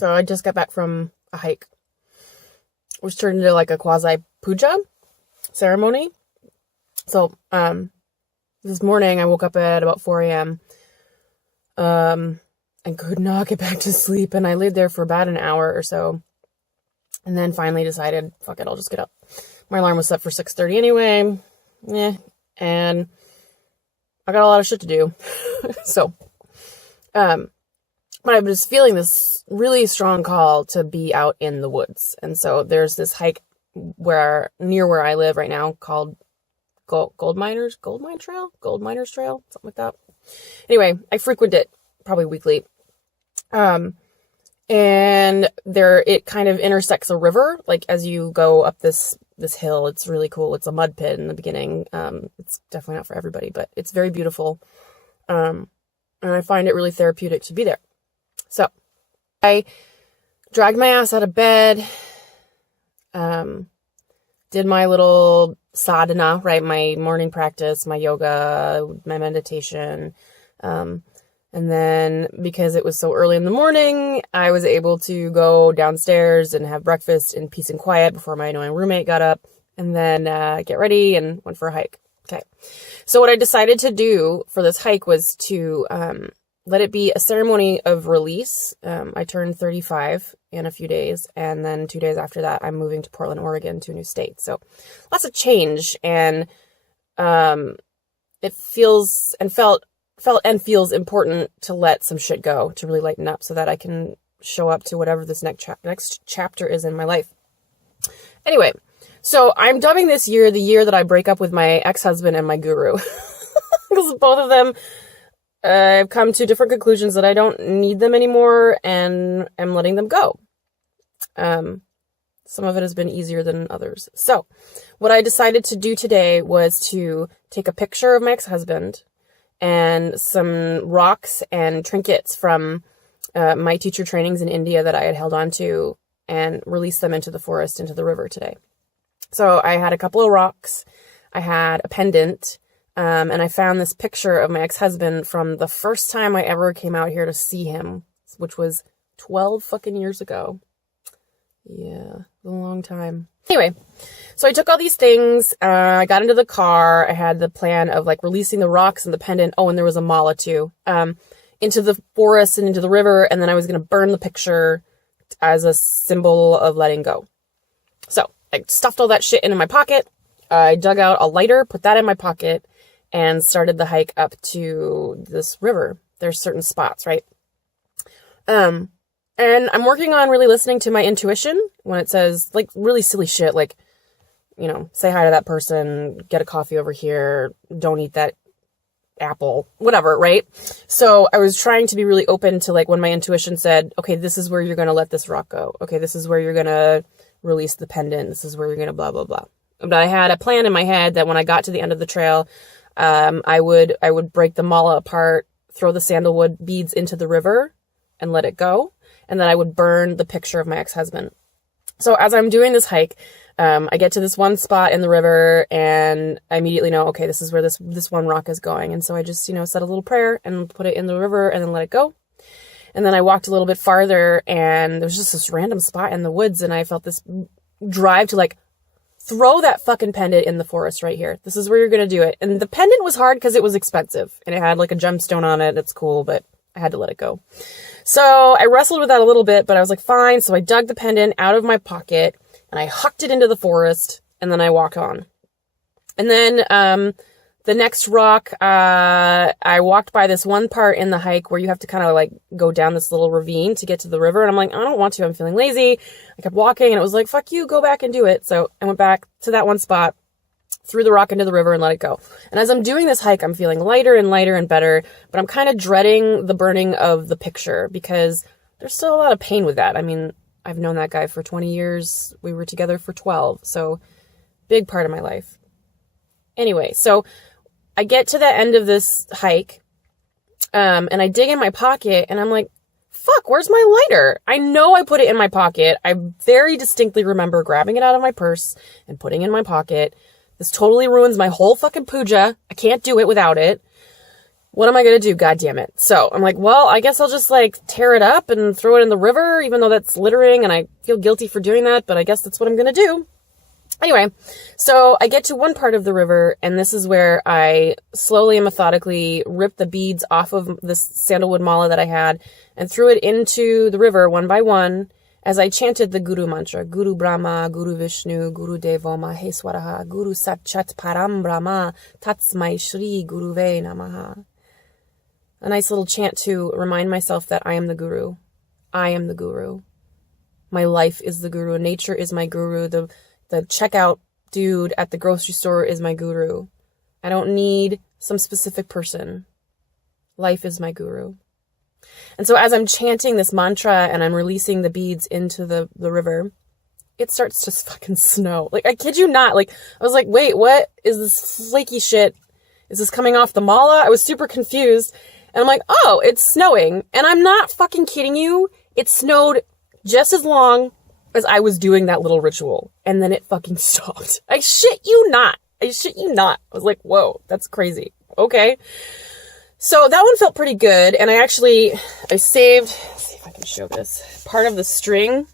So I just got back from a hike, which turned into like a quasi puja ceremony. So, this morning I woke up at about 4 a.m. And could not get back to sleep. And I laid there for about an hour or so. And then finally decided, fuck it, I'll just get up. My alarm was set for 6:30 anyway. And I got a lot of shit to do. So, but I was feeling this really strong call to be out in the woods. And so there's this hike near where I live right now called Gold Miners Trail, something like that. Anyway, I frequent it probably weekly. And it kind of intersects a river. Like as you go up this hill, it's really cool. It's a mud pit in the beginning. It's definitely not for everybody, but it's very beautiful. And I find it really therapeutic to be there. So I dragged my ass out of bed, did my little sadhana, right? My morning practice, my yoga, my meditation. And then because it was so early in the morning, I was able to go downstairs and have breakfast in peace and quiet before my annoying roommate got up, and then get ready and went for a hike. Okay. So what I decided to do for this hike was to let it be a ceremony of release. I turned 35 in a few days, and then 2 days after that, I'm moving to Portland, Oregon, to a new state. So lots of change, and it feels and felt and feels important to let some shit go, to really lighten up so that I can show up to whatever this next chapter is in my life. Anyway, so I'm dubbing this year the year that I break up with my ex-husband and my guru. Because both of them, I've come to different conclusions that I don't need them anymore and am letting them go. Some of it has been easier than others. So what I decided to do today was to take a picture of my ex-husband and some rocks and trinkets from my teacher trainings in India that I had held on to, and release them into the forest, into the river today. So I had a couple of rocks, I had a pendant, and I found this picture of my ex-husband from the first time I ever came out here to see him, which was 12 fucking years ago. Yeah, a long time. Anyway, so I took all these things, I got into the car, I had the plan of like releasing the rocks and the pendant, and there was a mala too, into the forest and into the river, and then I was going to burn the picture as a symbol of letting go. So I stuffed all that shit into my pocket, I dug out a lighter, put that in my pocket, and started the hike up to this river. There's certain spots, right? And I'm working on really listening to my intuition when it says, like, really silly shit, like, you know, say hi to that person, get a coffee over here, don't eat that apple, whatever, right? So I was trying to be really open to, like, when my intuition said, okay, this is where you're going to let this rock go. Okay, this is where you're going to release the pendant. This is where you're going to blah, blah, blah. But I had a plan in my head that when I got to the end of the trail, I would break the mala apart, throw the sandalwood beads into the river and let it go. And then I would burn the picture of my ex-husband. So as I'm doing this hike, I get to this one spot in the river and I immediately know, okay, this is where this one rock is going. And so I just, said a little prayer and put it in the river and then let it go. And then I walked a little bit farther and there was just this random spot in the woods and I felt this drive to like, throw that fucking pendant in the forest right here. This is where you're going to do it. And the pendant was hard because it was expensive and it had like a gemstone on it. It's cool, but I had to let it go. So I wrestled with that a little bit, but I was like, fine. So I dug the pendant out of my pocket and I hucked it into the forest and then I walked on. And then, the next rock, I walked by this one part in the hike where you have to kind of like go down this little ravine to get to the river. And I'm like, I don't want to, I'm feeling lazy. I kept walking and it was like, fuck you, go back and do it. So I went back to that one spot, threw the rock into the river and let it go. And as I'm doing this hike, I'm feeling lighter and lighter and better, but I'm kind of dreading the burning of the picture because there's still a lot of pain with that. I mean, I've known that guy for 20 years. We were together for 12. So big part of my life. Anyway, so I get to the end of this hike, and I dig in my pocket and I'm like, fuck, where's my lighter? I know I put it in my pocket. I very distinctly remember grabbing it out of my purse and putting it in my pocket. This totally ruins my whole fucking puja. I can't do it without it. what am I going to do? God damn it. So I'm like, well, I guess I'll just like tear it up and throw it in the river, even though that's littering and I feel guilty for doing that, but I guess that's what I'm going to do. Anyway, so I get to one part of the river, and this is where I slowly and methodically ripped the beads off of this sandalwood mala that I had and threw it into the river one by one as I chanted the Guru mantra. Guru Brahma, Guru Vishnu, Guru Devo Maheswaraha, Guru Satchat Param Brahma, Tatsmai Shri Guruve Namaha. A nice little chant to remind myself that I am the Guru. I am the Guru. My life is the Guru. Nature is my Guru. The checkout dude at the grocery store is my guru. I don't need some specific person. Life is my guru. And so as I'm chanting this mantra and I'm releasing the beads into the river, it starts to fucking snow. Like, I kid you not. Like, I was like, wait, what is this flaky shit? Is this coming off the mala? I was super confused. And I'm like, oh, it's snowing. And I'm not fucking kidding you. It snowed just as long as I was doing that little ritual. And then it fucking stopped. I shit you not. I was like, whoa, that's crazy. Okay. So that one felt pretty good. And I saved, let's see if I can show this, part of the string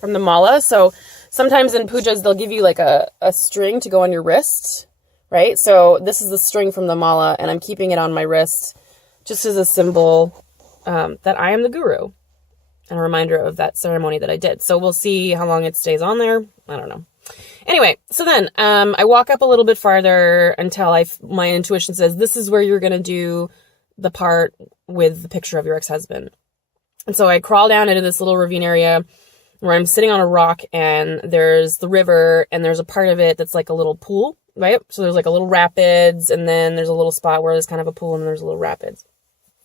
from the mala. So sometimes in pujas, they'll give you like a string to go on your wrist, right? So this is the string from the mala, and I'm keeping it on my wrist just as a symbol that I am the guru. And a reminder of that ceremony that I did. So we'll see how long it stays on there. I don't know. Anyway, so then I walk up a little bit farther until my intuition says, this is where you're going to do the part with the picture of your ex-husband. And so I crawl down into this little ravine area where I'm sitting on a rock, and there's the river, and there's a part of it that's like a little pool, right? So there's like a little rapids, and then there's a little spot where there's kind of a pool, and then there's a little rapids.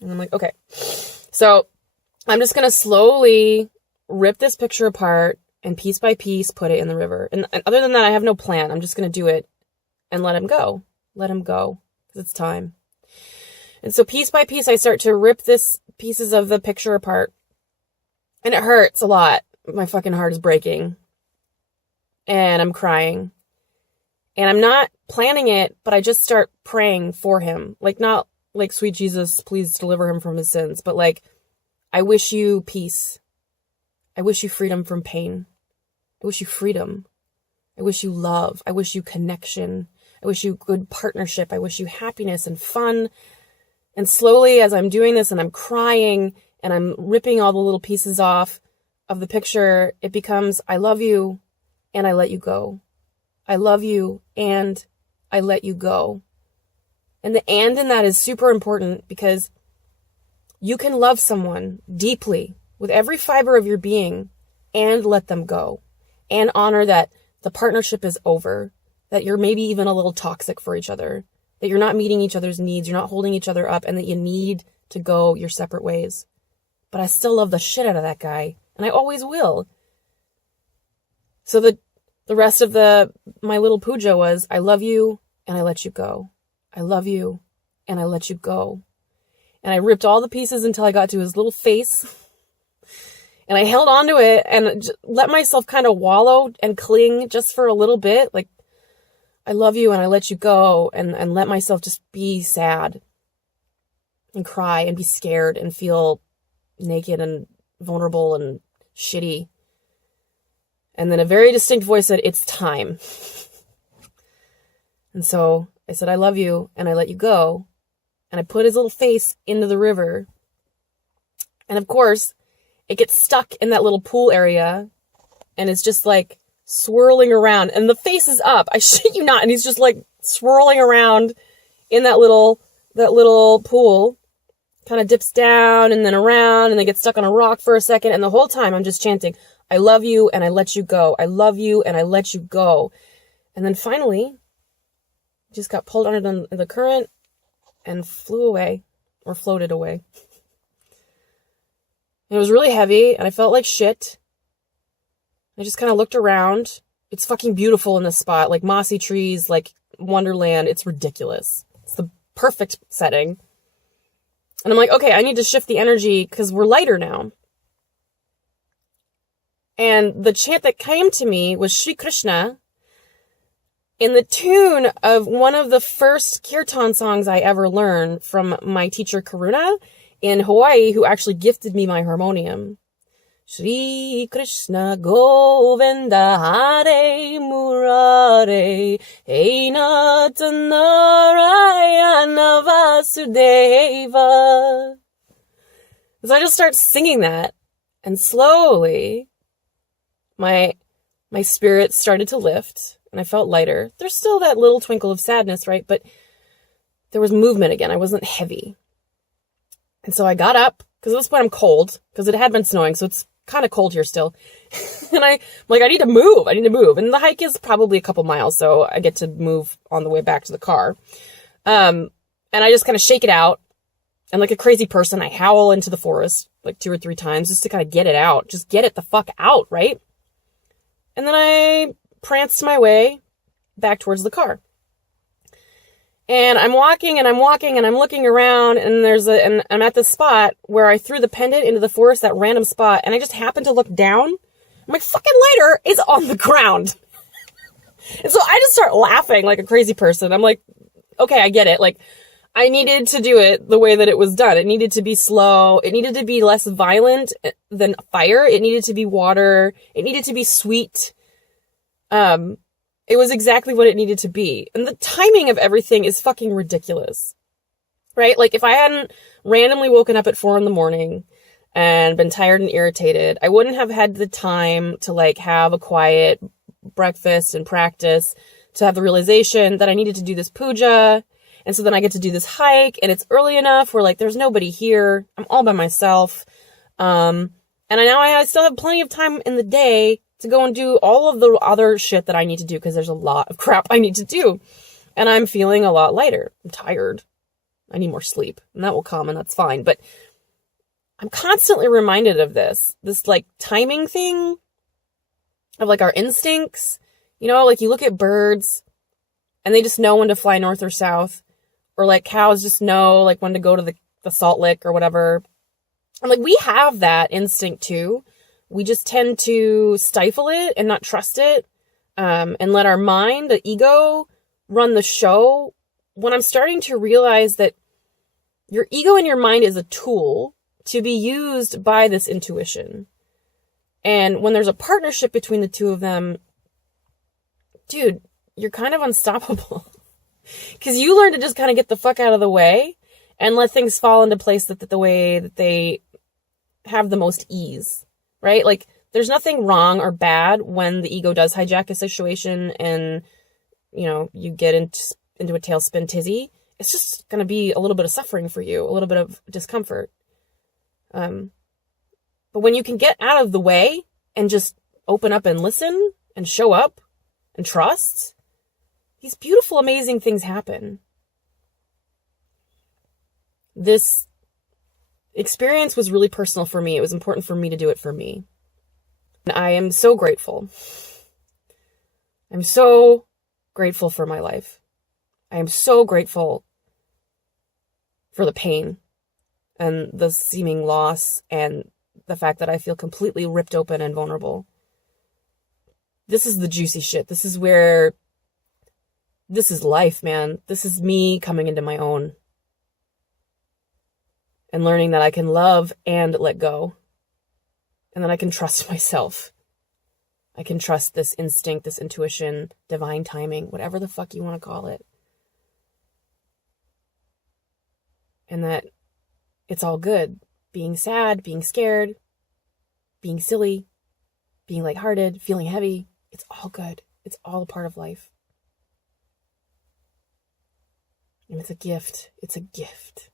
And I'm like, okay. So I'm just going to slowly rip this picture apart and piece by piece put it in the river. And other than that, I have no plan. I'm just going to do it and let him go. Let him go, because it's time. And so piece by piece, I start to rip this pieces of the picture apart. And it hurts a lot. My fucking heart is breaking. And I'm crying. And I'm not planning it, but I just start praying for him. Like, not like, sweet Jesus, please deliver him from his sins, but like, I wish you peace. I wish you freedom from pain. I wish you freedom. I wish you love. I wish you connection. I wish you good partnership. I wish you happiness and fun. And slowly, as I'm doing this and I'm crying and I'm ripping all the little pieces off of the picture, it becomes, I love you and I let you go. I love you and I let you go. And the and in that is super important, because you can love someone deeply with every fiber of your being and let them go, and honor that the partnership is over, that you're maybe even a little toxic for each other, that you're not meeting each other's needs, you're not holding each other up, and that you need to go your separate ways. But I still love the shit out of that guy, and I always will. So the rest of my little puja was, I love you and I let you go. I love you and I let you go. And I ripped all the pieces until I got to his little face. And I held onto it and let myself kind of wallow and cling just for a little bit. Like, I love you and I let you go. And let myself just be sad and cry and be scared and feel naked and vulnerable and shitty. And then a very distinct voice said, it's time. And so I said, I love you and I let you go. And I put his little face into the river. And of course, it gets stuck in that little pool area. And it's just like swirling around. And the face is up. I shit you not. And he's just like swirling around in that little pool. Kind of dips down and then around. And then gets stuck on a rock for a second. And the whole time I'm just chanting, I love you and I let you go. I love you and I let you go. And then finally, just got pulled under the current and flew away, or floated away. And it was really heavy, and I felt like shit. I just kind of looked around. It's fucking beautiful in this spot, like mossy trees, like Wonderland. It's ridiculous. It's the perfect setting. And I'm like, okay, I need to shift the energy because we're lighter now. And the chant that came to me was Shri Krishna. in the tune of one of the first kirtan songs I ever learned from my teacher Karuna in Hawaii, who actually gifted me my harmonium. Shri Krishna Govinda Hare Murare Einat Narayana Vasudeva. So I just start singing that, and slowly my spirit started to lift, and I felt lighter. There's still that little twinkle of sadness, right? But there was movement again. I wasn't heavy. And so I got up, because at this point I'm cold, because it had been snowing, so it's kind of cold here still. And I'm like, I need to move. And the hike is probably a couple miles, so I get to move on the way back to the car. And I just kind of shake it out. And like a crazy person, I howl into the forest like 2 or 3 times just to kind of get it out. Just get it the fuck out, right? And then I pranced my way back towards the car. And I'm walking and I'm looking around, and and I'm at the spot where I threw the pendant into the forest, that random spot, and I just happened to look down. My fucking lighter is on the ground. And so I just start laughing like a crazy person. I'm like, okay, I get it. Like, I needed to do it the way that it was done. It needed to be slow. It needed to be less violent than fire. It needed to be water. It needed to be sweet. It was exactly what it needed to be. And the timing of everything is fucking ridiculous, right? Like, if I hadn't randomly woken up at 4 a.m. and been tired and irritated, I wouldn't have had the time to like have a quiet breakfast and practice, to have the realization that I needed to do this puja. And so then I get to do this hike, and it's early enough where like there's nobody here. I'm all by myself. And I still have plenty of time in the day to go and do all of the other shit that I need to do, because there's a lot of crap I need to do. And I'm feeling a lot lighter. I'm tired. I need more sleep, and that will come, and that's fine. But I'm constantly reminded of this like timing thing of like our instincts. You know, like you look at birds and they just know when to fly north or south, or like cows just know like when to go to the salt lick or whatever. And like we have that instinct too. We just tend to stifle it and not trust it, and let our mind, the ego, run the show. When I'm starting to realize that your ego and your mind is a tool to be used by this intuition. And when there's a partnership between the two of them, dude, you're kind of unstoppable. Because you learn to just kind of get the fuck out of the way and let things fall into place the way that they have the most ease, right? Like, there's nothing wrong or bad when the ego does hijack a situation and, you know, you get into a tailspin tizzy. It's just going to be a little bit of suffering for you, a little bit of discomfort. But when you can get out of the way and just open up and listen and show up and trust, these beautiful, amazing things happen. This experience was really personal for me. It was important for me to do it for me. And I am so grateful. I'm so grateful for my life. I am so grateful for the pain and the seeming loss and the fact that I feel completely ripped open and vulnerable. This is the juicy shit. This is life, man. This is me coming into my own and learning that I can love and let go, and that I can trust myself. I can trust this instinct, this intuition, divine timing, whatever the fuck you want to call it. And that it's all good. Being sad, being scared, being silly, being lighthearted, feeling heavy. It's all good. It's all a part of life. And it's a gift. It's a gift.